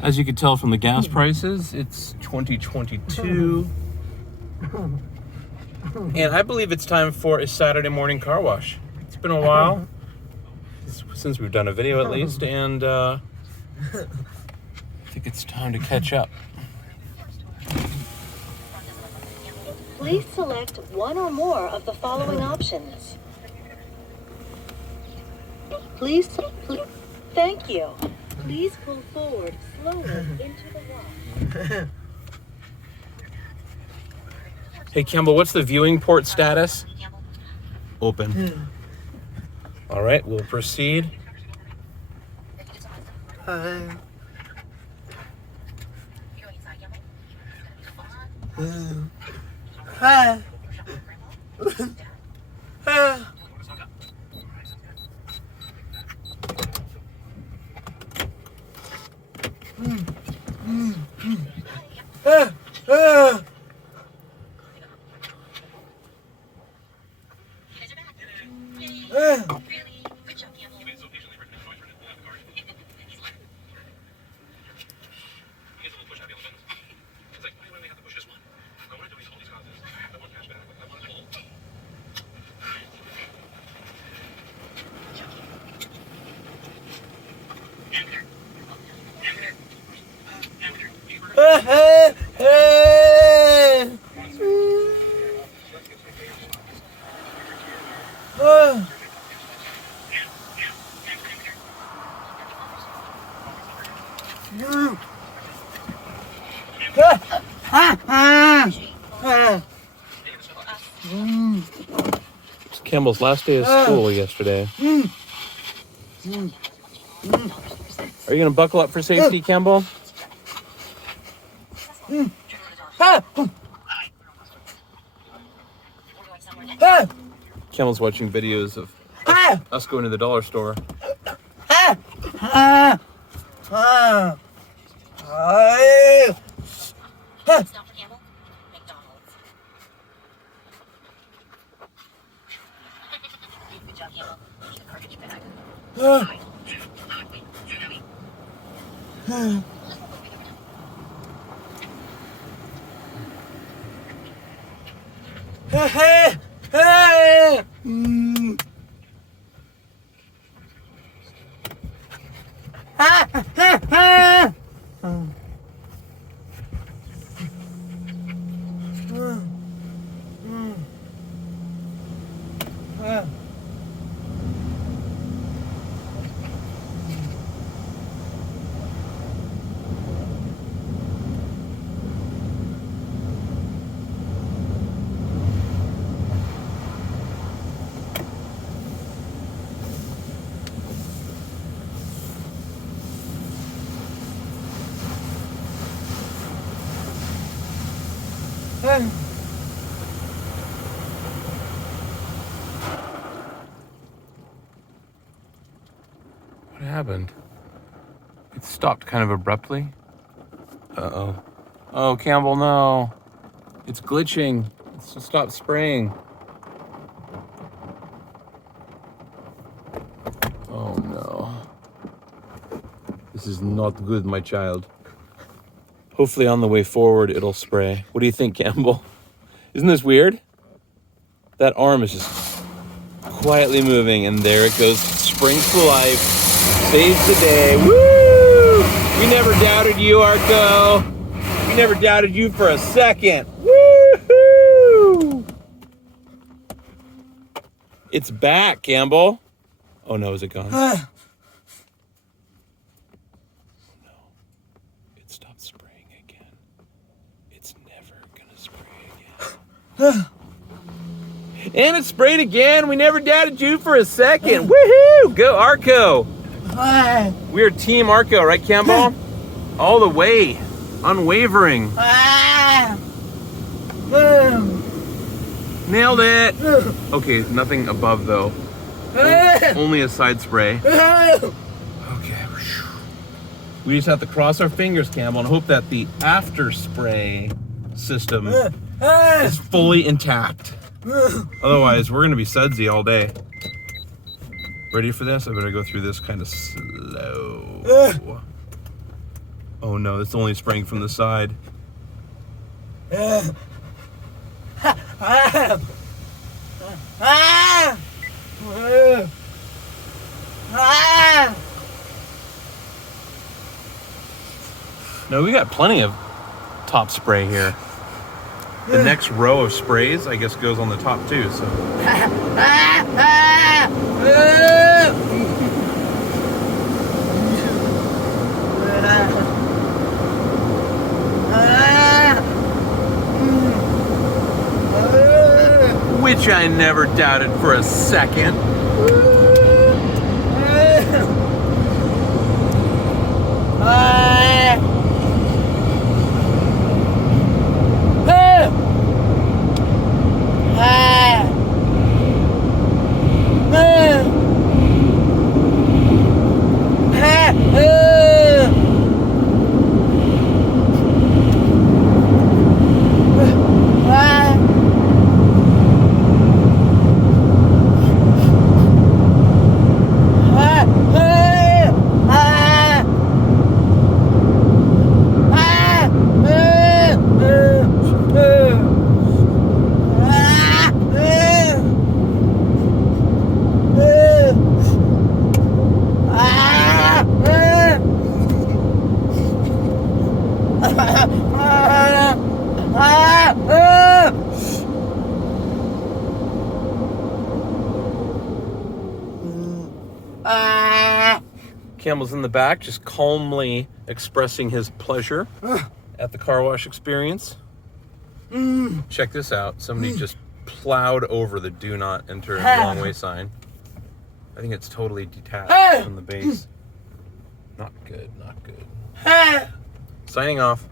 As you can tell from the gas prices, it's 2022. And I believe it's time for a Saturday morning car wash. It's been a while since we've done a video at least, and I think it's time to catch up. Please select one or more of the following options. Thank you. Please pull forward slowly into the walk. Hey Campbell, what's the viewing port status? Open. All right, we'll proceed. It's Campbell's last day of school yesterday. Are you going to buckle up for safety, Campbell? Campbell's watching videos of us going to the dollar store. Stop for Campbell. McDonald's. Good job, Campbell. Need a garbage bag. What happened? It stopped kind of abruptly. Uh-oh. Oh, Campbell, no. It's glitching. It's stopped spraying. Oh, no. This is not good, my child. Hopefully on the way forward, it'll spray. What do you think, Campbell? Isn't this weird? That arm is just quietly moving, and there it goes. Springs to life. Saves the day. Woo! We never doubted you, Arco. We never doubted you for a second. Woo-hoo! It's back, Campbell. Oh no, is it gone? No. It stopped spraying again. It's never gonna spray again. And it sprayed again. We never doubted you for a second. Woohoo! Go Arco. We are Team Arco, right, Campbell? All the way. Unwavering. Nailed it. Okay, nothing above though. Only a side spray. Okay. We just have to cross our fingers, Campbell, and hope that the after spray system is fully intact. Otherwise, we're gonna be sudsy all day. Ready for this? I better go through this kind of slow. Oh no, it's only spraying from the side. No, we got plenty of top spray here. The next row of sprays, I guess, goes on the top too. So which I never doubted for a second. Campbell's in the back, just calmly expressing his pleasure at the car wash experience. Check this out. Somebody just plowed over the "Do Not Enter Long Way" sign. I think it's totally detached from the base. Not good, not good. Signing off.